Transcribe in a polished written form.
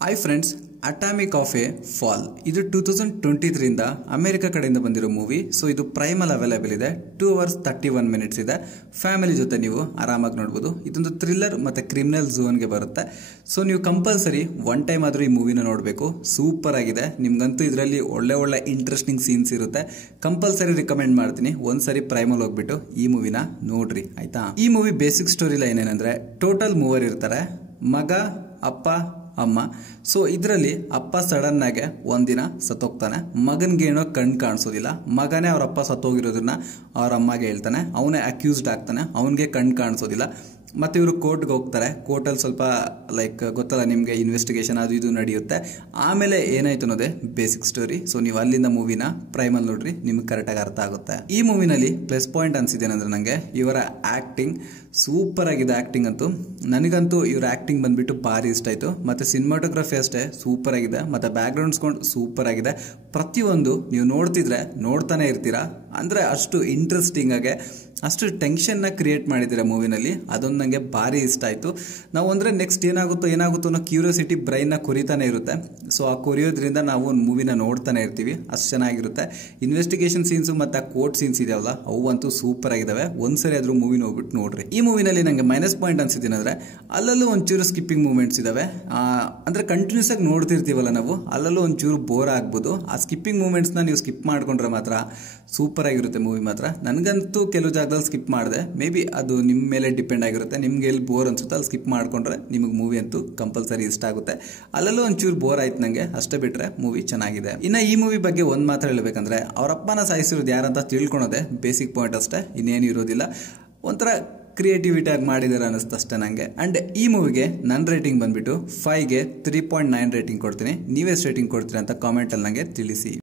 Hi friends, atomic of A fall ಇದು 2023 ಇಂದ America ಕಡೆಯಿಂದ ಬಂದಿರೋ ಮೂವಿ. ಸೊ ಇದು ಪ್ರೈಮಲ್ ಅವೈಲೇಬಲ್ ಇದೆ. 2 hours 31 minutes ಇದೆ. ಫ್ಯಾಮಿಲಿ ಜೊತೆ ನೀವು ಆರಾಮಾಗಿ ನೋಡ್ಬೋದು. ಇದೊಂದು ಥ್ರಿಲ್ಲರ್ ಮತ್ತೆ ಕ್ರಿಮಿನಲ್ ಝೋನ್ಗೆ ಬರುತ್ತೆ. ಸೊ ನೀವು ಕಂಪಲ್ಸರಿ ಒನ್ ಟೈಮ್ ಆದ್ರೂ ಈ ಮೂವಿನ ನೋಡಬೇಕು. ಸೂಪರ್ ಆಗಿದೆ. ನಿಮ್ಗಂತೂ ಇದರಲ್ಲಿ ಒಳ್ಳೆ ಇಂಟ್ರೆಸ್ಟಿಂಗ್ ಸೀನ್ಸ್ ಇರುತ್ತೆ. ಕಂಪಲ್ಸರಿ ರಿಕಮೆಂಡ್ ಮಾಡ್ತೀನಿ. ಒಂದ್ಸರಿ ಪ್ರೈಮಲ್ ಹೋಗ್ಬಿಟ್ಟು ಈ ಮೂವಿನ ನೋಡ್ರಿ, ಆಯ್ತಾ. ಈ ಮೂವಿ ಬೇಸಿಕ್ ಸ್ಟೋರಿ ಲೈನ್ ಏನಂದ್ರೆ, ಟೋಟಲ್ ಮೂವರ್ ಇರ್ತಾರೆ, ಮಗ, ಅಪ್ಪ, ಅಮ್ಮ. ಸೊ ಇದರಲ್ಲಿ ಅಪ್ಪ ಸಡನ್ ಆಗಿ ಒಂದಿನ ಸತ್ತೋಗ್ತಾನೆ. ಮಗನ್ಗೆ ಏನೋ ಕಣ್ ಕಾಣಿಸೋದಿಲ್ಲ. ಮಗನೇ ಅವ್ರ ಅಪ್ಪ ಸತ್ತೋಗಿರೋದನ್ನ ಅವ್ರ ಅಮ್ಮಗೆ ಹೇಳ್ತಾನೆ. ಅವನೇ ಅಕ್ಯೂಸ್ಡ್ ಆಗ್ತಾನೆ. ಅವನಿಗೆ ಕಣ್ ಕಾಣಿಸೋದಿಲ್ಲ. ಮತ್ತೆ ಇವರು ಕೋರ್ಟ್ಗೆ ಹೋಗ್ತಾರೆ. ಕೋರ್ಟಲ್ಲಿ ಸ್ವಲ್ಪ ಗೊತ್ತಲ್ಲ ನಿಮಗೆ, ಇನ್ವೆಸ್ಟಿಗೇಷನ್ ಅದು ಇದು ನಡೆಯುತ್ತೆ. ಆಮೇಲೆ ಏನಾಯ್ತು ಅನ್ನೋದೇ ಬೇಸಿಕ್ ಸ್ಟೋರಿ. ಸೊ ನೀವು ಅಲ್ಲಿಂದ ಮೂವಿನ ಪ್ರೈಮಲ್ ನೋಡ್ರಿ, ನಿಮ್ಗೆ ಕರೆಕ್ಟಾಗಿ ಅರ್ಥ ಆಗುತ್ತೆ. ಈ ಮೂವಿನಲ್ಲಿ ಪ್ಲಸ್ ಪಾಯಿಂಟ್ ಅನ್ಸಿದ್ದೇನೆಂದ್ರೆ, ನನಗೆ ಇವರ ಆಕ್ಟಿಂಗ್ ಸೂಪರ್ ಆಗಿದೆ. ಆಕ್ಟಿಂಗ್ ಅಂತೂ ನನಗಂತೂ ಇವರ ಆಕ್ಟಿಂಗ್ ಬಂದ್ಬಿಟ್ಟು ಭಾರಿ ಇಷ್ಟ ಆಯ್ತು. ಮತ್ತೆ ಸಿನಿಮಾಟೋಗ್ರಫಿ ಅಷ್ಟೇ ಸೂಪರ್ ಆಗಿದೆ. ಮತ್ತೆ ಬ್ಯಾಕ್ ಗ್ರೌಂಡ್ ಸ್ಕೊಂಡು ಸೂಪರ್ ಆಗಿದೆ. ಪ್ರತಿಯೊಂದು ನೀವು ನೋಡ್ತಿದ್ರೆ ನೋಡ್ತಾನೆ ಇರ್ತೀರಾ. ಅಂದ್ರೆ ಅಷ್ಟು ಇಂಟ್ರೆಸ್ಟಿಂಗ್ ಆಗಿ, ಅಷ್ಟು ಟೆನ್ಷನ್ನ ಕ್ರಿಯೇಟ್ ಮಾಡಿದ್ದೀರಾ ಮೂವಿನಲ್ಲಿ. ಅದೊಂದು ನನಗೆ ಭಾರಿ ಇಷ್ಟ ಆಯಿತು. ನಾವು ಅಂದರೆ ನೆಕ್ಸ್ಟ್ ಏನಾಗುತ್ತೋ ಅನ್ನೋ ಕ್ಯೂರಿಯಾಸಿಟಿ ಬ್ರೈನ್ನ ಕೊರಿತಾನೆ ಇರುತ್ತೆ. ಸೊ ಆ ಕೊರಿಯೋದ್ರಿಂದ ನಾವು ಒಂದು ಮೂವಿನ ನೋಡ್ತಾನೆ ಇರ್ತೀವಿ. ಅಷ್ಟು ಚೆನ್ನಾಗಿರುತ್ತೆ. ಇನ್ವೆಸ್ಟಿಗೇಷನ್ ಸೀನ್ಸು ಮತ್ತು ಆ ಕೋರ್ಟ್ ಸೀನ್ಸ್ ಇದೆಯಲ್ಲ, ಅವು ಅಂತೂ ಸೂಪರ್ ಆಗಿದ್ದಾವೆ. ಒಂದ್ಸರಿ ಆದರೂ ಮೂವಿನ ಹೋಗ್ಬಿಟ್ಟು ನೋಡ್ರಿ. ಈ ಮೂವಿನಲ್ಲಿ ನನಗೆ ಮೈನಸ್ ಪಾಯಿಂಟ್ ಅನ್ಸಿದ್ದೇನೆಂದ್ರೆ, ಅಲ್ಲಲ್ಲೂ ಒಂಚೂರು ಸ್ಕಿಪ್ಪಿಂಗ್ ಮೂಮೆಂಟ್ಸ್ ಇದಾವೆ. ಅಂದರೆ ಕಂಟಿನ್ಯೂಸ್ ಆಗಿ ನೋಡ್ತಿರ್ತೀವಲ್ಲ ನಾವು, ಅಲ್ಲಲ್ಲೂ ಒಂಚೂರು ಬೋರ್ ಆಗ್ಬೋದು. ಆ ಸ್ಕಿಪ್ಪಿಂಗ್ ಮೂಮೆಂಟ್ಸ್ನ ನೀವು ಸ್ಕಿಪ್ ಮಾಡ್ಕೊಂಡ್ರೆ ಮಾತ್ರ ಸೂಪರ್ ಆಗಿರುತ್ತೆ ಮೂವಿ ಮಾತ್ರ. ನನಗಂತೂ ಕೆಲವು ಜಾಗದಲ್ಲಿ ಸ್ಕಿಪ್ ಮಾಡಿದೆ. ಮೇ ಬಿ ಅದು ನಿಮ್ಮ ಮೇಲೆ ಡಿಪೆಂಡ್ ಆಗಿರುತ್ತೆ. ನಿಮ್ಗೆ ಎಲ್ಲಿ ಬೋರ್ ಅನ್ಸುತ್ತೆ ಅಲ್ಲಿ ಸ್ಕಿಪ್ ಮಾಡ್ಕೊಂಡ್ರೆ ನಿಮಗೆ ಮೂವಿ ಅಂತೂ ಕಂಪಲ್ಸರಿ ಇಷ್ಟ ಆಗುತ್ತೆ. ಅಲ್ಲಲ್ಲೂ ಒಂಚೂರು ಬೋರ್ ಆಯ್ತು ನನಗೆ, ಅಷ್ಟೇ ಬಿಟ್ರೆ ಮೂವಿ ಚೆನ್ನಾಗಿದೆ. ಇನ್ನು ಈ ಮೂವಿ ಬಗ್ಗೆ ಒಂದು ಮಾತ್ರ ಹೇಳ್ಬೇಕಂದ್ರೆ, ಅವರಪ್ಪನ ಸಾಯಿಸಿರೋದು ಯಾರಂತ ತಿಳ್ಕೊಳೋದೆ ಬೇಸಿಕ್ ಪಾಯಿಂಟ್ ಅಷ್ಟೇ, ಇನ್ನೇನು ಇರೋದಿಲ್ಲ. ಒಂಥರ ಕ್ರಿಯೇಟಿವಿಟಿ ಆಗಿ ಮಾಡಿದಾರೆ ಅನ್ನಿಸ್ತು ಅಷ್ಟೇ ನನಗೆ. ಅಂಡ್ ಈ ಮೂವಿಗೆ ನನ್ನ ರೇಟಿಂಗ್ ಬಂದ್ಬಿಟ್ಟು 5ಗೆ 3.9 ರೇಟಿಂಗ್ ಕೊಡ್ತೀನಿ. ನೀವೆಷ್ಟು ರೇಟಿಂಗ್ ಕೊಡ್ತೀರಾ ಅಂತ ಕಾಮೆಂಟಲ್ಲಿ ನನಗೆ ತಿಳಿಸಿ.